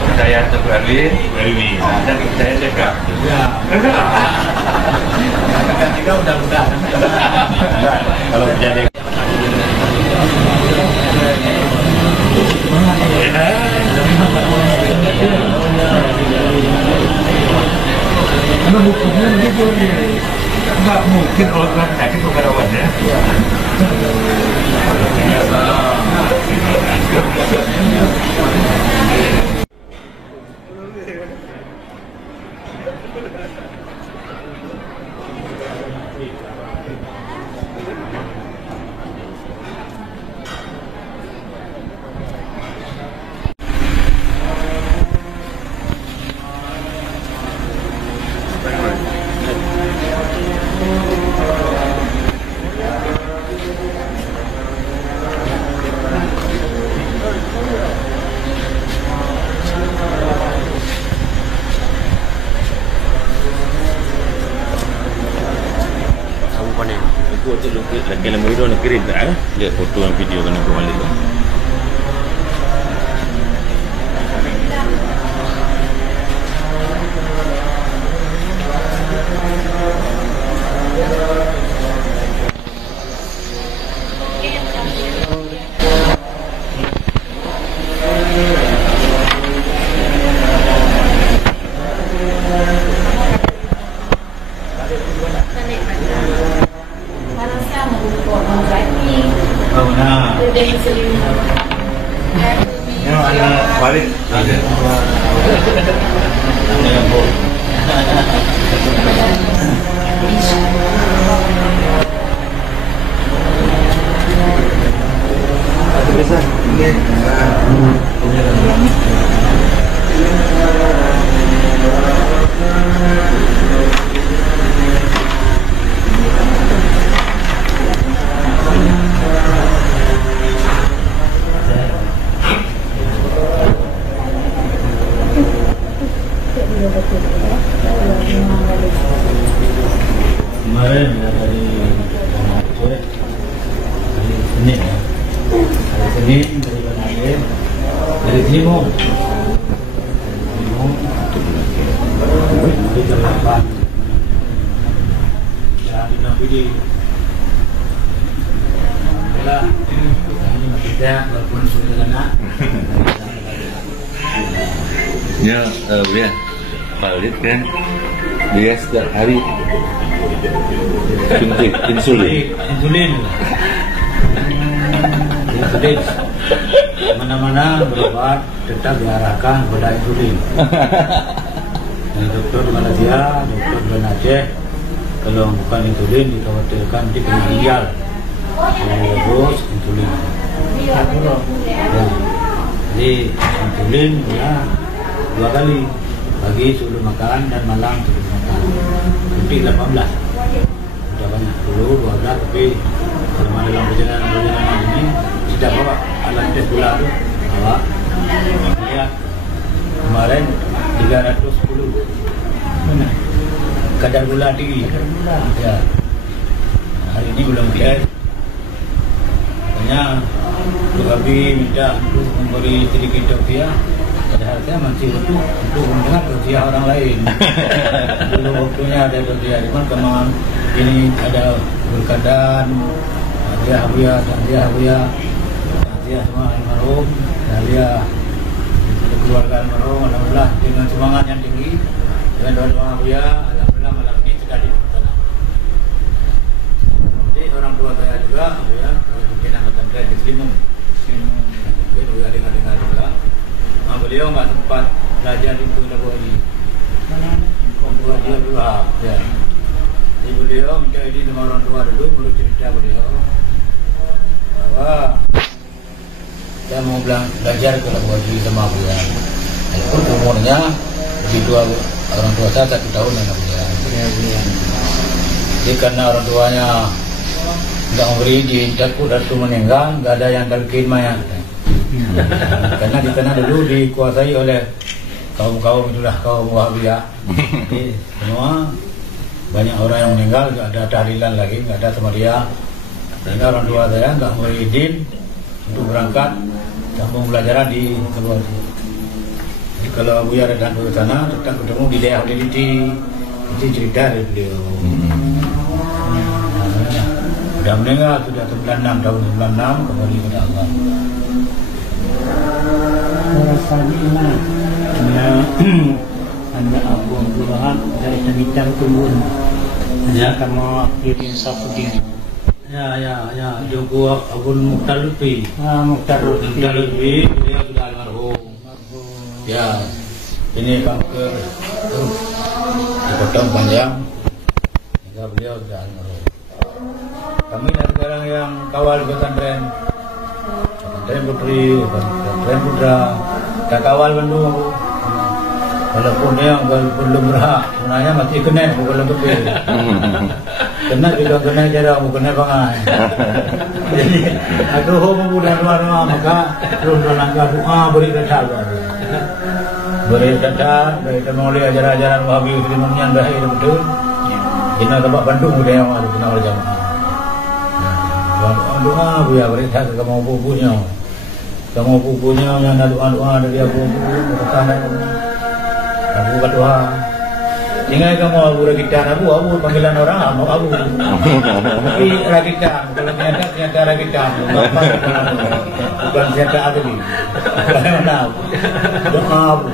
Percaya terbalik, dan percaya cekak. Ya. Kakak tiga udah. Kalau jadi karena hukumnya begitu nggak mungkin orang sakit bukan obatnya. Aku lagi dalam video nak kirim tak? Lihat foto dan video kan aku balik tu. Balik. Kemarin dari Senin ya. Hari Senin dari Banade, dari Timur. Dari jam 8. Ya, di Nabidi. Alhamdulillah, ini masih sehat walaupun sudah anak. Ya, ya. Balik kan dia setiap hari suntik insulin. Mana-mana berobat tetap diarahkan kepada insulin. Dari dokter di Malaysia, dokter di Aceh, kalau bukan insulin dikhawatirkan nanti kena ginjal. Terus insulin. Ya. Jadi insulin ya 2 kali. Pagi sebelum makan dan malam sebelum makan. Nanti 18. Sudah banyak dulu 12 tapi selama dalam perjalanan ini sudah bawa alat tes gula itu bawa. Lihat kemarin 310. Kadar gula tinggi. Ya. Hari ini belum tes. Makanya Tuhabi minta untuk memberi sedikit tausiah. Padahal saya masih untuk mendengar tausiah orang lain. Dulu waktunya ada tausiah, cuman kemang ini ada berkadan, dia semua almarhum, dia keluarga almarhum, alhamdulillah dengan semangat yang tinggi, dengan doa Abuya, alhamdulillah malam ini sudah dilaksanakan. Jadi orang tua saya juga, Abuya, kalau mungkin angkatan saya di Slimmung, mungkin juga dengar juga. Beliau nggak sempat belajar di Pulau dia dua, ya. Jadi beliau minta izin sama orang tua dulu, baru cerita beliau bahwa saya mau belajar ke Labuan sama Abuya. Walaupun umurnya lebih tua orang tua saya 1 tahun dengan Abuya. Jadi karena orang tuanya nggak memberi izin, takut Datu meninggal, nggak ada yang talqin mayat. Karena di sana dulu dikuasai oleh kaum itulah kaum Wahabiyah. Jadi semua banyak orang yang meninggal, nggak ada tahlilan lagi, nggak ada sama dia. Sehingga orang tua saya nggak mau izin untuk berangkat sambung belajaran di luar. Jadi kalau Abu Ya datang ke sana, tetap ketemu di daerah Liti. Itu cerita dari beliau. Sudah meninggal, sudah 96 tahun 96 kembali kepada Allah. Rasanya enak. Anda Abu Abdullah dari Bintang Tumbun. Ya. Kamu Yudin Safudin. Ya, Joko Abu Mukhtar Lutfi. Mukhtar Mukhtar Lutfi, beliau sudah almarhum. Ya, ini kanker dipotong panjang, sehingga beliau sudah almarhum. Kami dari sekarang yang kawal pesantren Putri, pesantren Putra, kita kawal Bandung. Walaupun dia belum berhak, sebenarnya masih kena, bukan lebih. Kena juga kena cara, bukan bangai. Jadi, aku mudah doa maka terus langkah doa beri dasar. Beri dasar, beri temui ajaran-ajaran Wahabi Muslimin yang baik betul. Kita tempat Bandung budaya yang ada kenal jamaah. Doa ya beri dasar kamu pupunya. Kamu pupunya yang ada doa dari aku Abu berdoa. Ingat kamu Abu Rakitan, Abu panggilan orang Abu. Tapi Rakitan, kalau ternyata Rakitan, bukan ternyata ada ni. Doa Abu.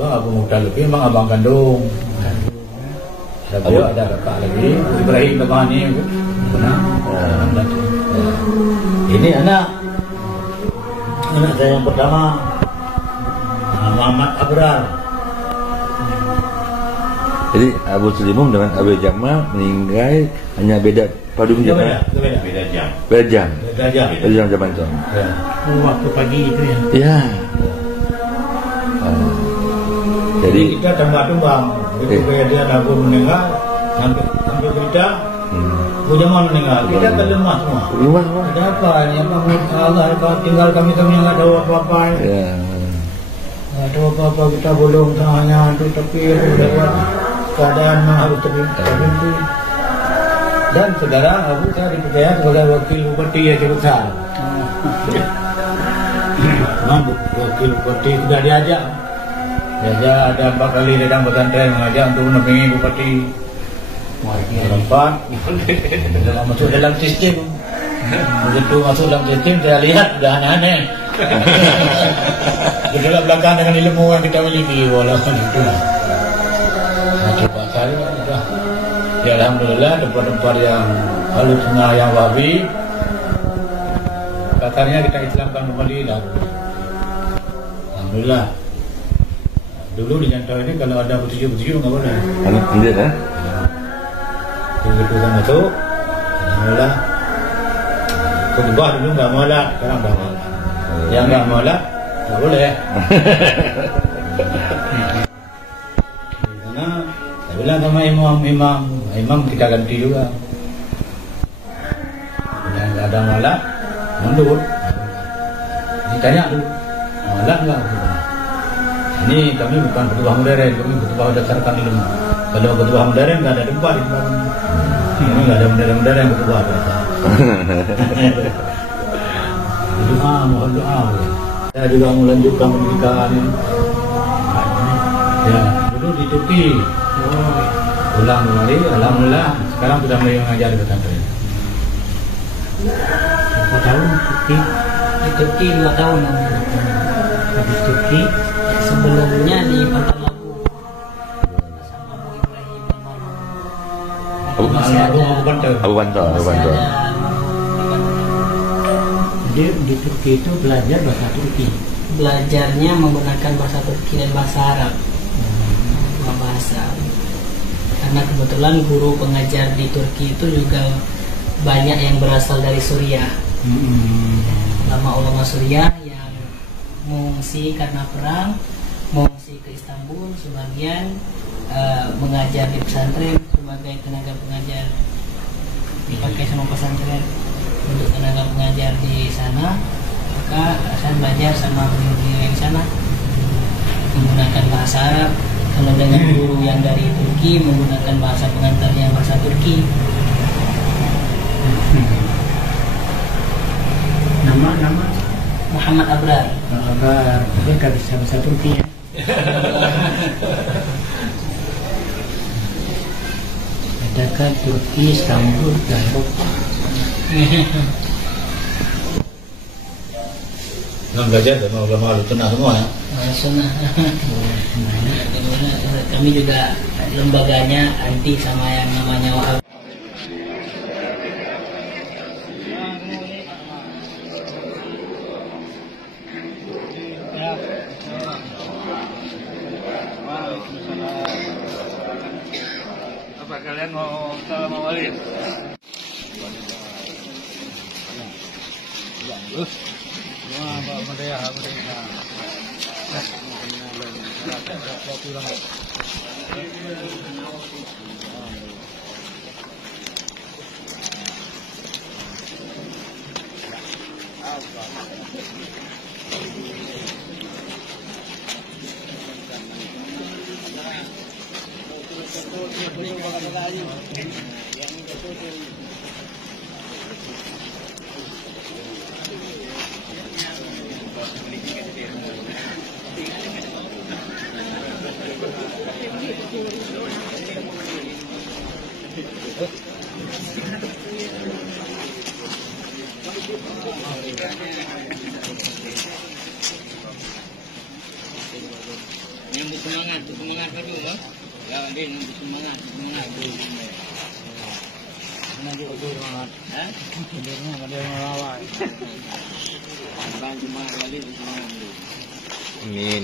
Abu Mukhtar Lutfi memang abang kandung. Beliau ada kakak lagi, Ibrahim Tabani, benar. Ini anak saya yang pertama. Muhammad Abrar. Jadi Abu Sulimum dengan Abu Jamal meninggal hanya beda padu jam. Beda jam. Beda jam. Beda Beda jam zaman itu. Ya. Waktu pagi itu ya. Ya. Jadi Kita tumbang. Jadi dia Abu meninggal, sampai berita Abu Jamal meninggal. Kita terlemah semua. rumah. Ada apa? Ini apa? Allah tinggal kami yang nggak tahu apa-apa. Ya. Ada apa-apa kita bolong tengahnya itu tapi dapat keadaan harus terhenti. Dan saudara Abu saya dipercaya sebagai wakil bupati Aceh Besar. Wakil bupati sudah diajak. Ada 4 kali datang pesantren mengajak untuk menampingi bupati. Empat. Masuk dalam sistem. Begitu masuk dalam sistem saya lihat sudah aneh-aneh. Bergerak belakang dengan ilmu yang kita miliki walaupun itu coba saya sudah ya alhamdulillah tempat-tempat yang halusnya yang Wahabi katanya kita Islamkan kembali lah. Alhamdulillah. Dulu di Jantau ini kalau ada petujuh nggak boleh. Ambil ya. Begitu saya masuk, alhamdulillah. Khutbah dulu nggak molak, sekarang nggak molak. Yang nggak molak nggak boleh. Karena saya bilang sama imam kita ganti juga. Yang nggak ada molak, mundur. Ditanya dulu, molak nggak? Ini kami bukan ketua modern, kami ketua berdasarkan ilmu. Kalau ketua modern nggak ada debat di depan. Ini nggak ada modern yang ketua biasa. Doa, mohon doa. Saya juga melanjutkan pendidikan. Ya, dulu di Turki. Pulang kembali, alhamdulillah. Sekarang sudah mulai mengajar di pesantren. Berapa tahun Turki? Di Turki 2 tahun. Habis Turki Sebelumnya di Pantai Labu sama Abu Ibrahim almarhum. Masih ada Abu Bantul. masih ada jadi di Turki itu belajar bahasa Turki. belajarnya menggunakan bahasa Turki dan bahasa Arab. Dua bahasa. Karena kebetulan guru pengajar di Turki itu juga banyak yang berasal dari Suriah. Ulama-ulama Suriah yang mengungsi karena perang, mengungsi ke Istanbul, sebagian mengajar di pesantren sebagai tenaga pengajar, dipakai sama pesantren untuk tenaga pengajar di sana. Maka saya belajar sama beliau-beliau yang sana menggunakan bahasa Arab Kalau dengan guru yang dari Turki menggunakan bahasa pengantarnya bahasa Turki. Nama Muhammad Abrar. Abrar, tapi nggak bisa bahasa Turki ya. Bedakan Turki, Istanbul, dan Eropa. Nggak belajar dan ulama ahlu sunnah semua ya. Sunnah. Kami juga lembaganya anti sama yang namanya Wahab. Apa kalian mau salam awalin? Yang semangat lagi loh. Ya, dia yang semangat dulu. Nanti aku semangat. Hah? Dia melawan. Abang cuma kali semangat dulu. Amin.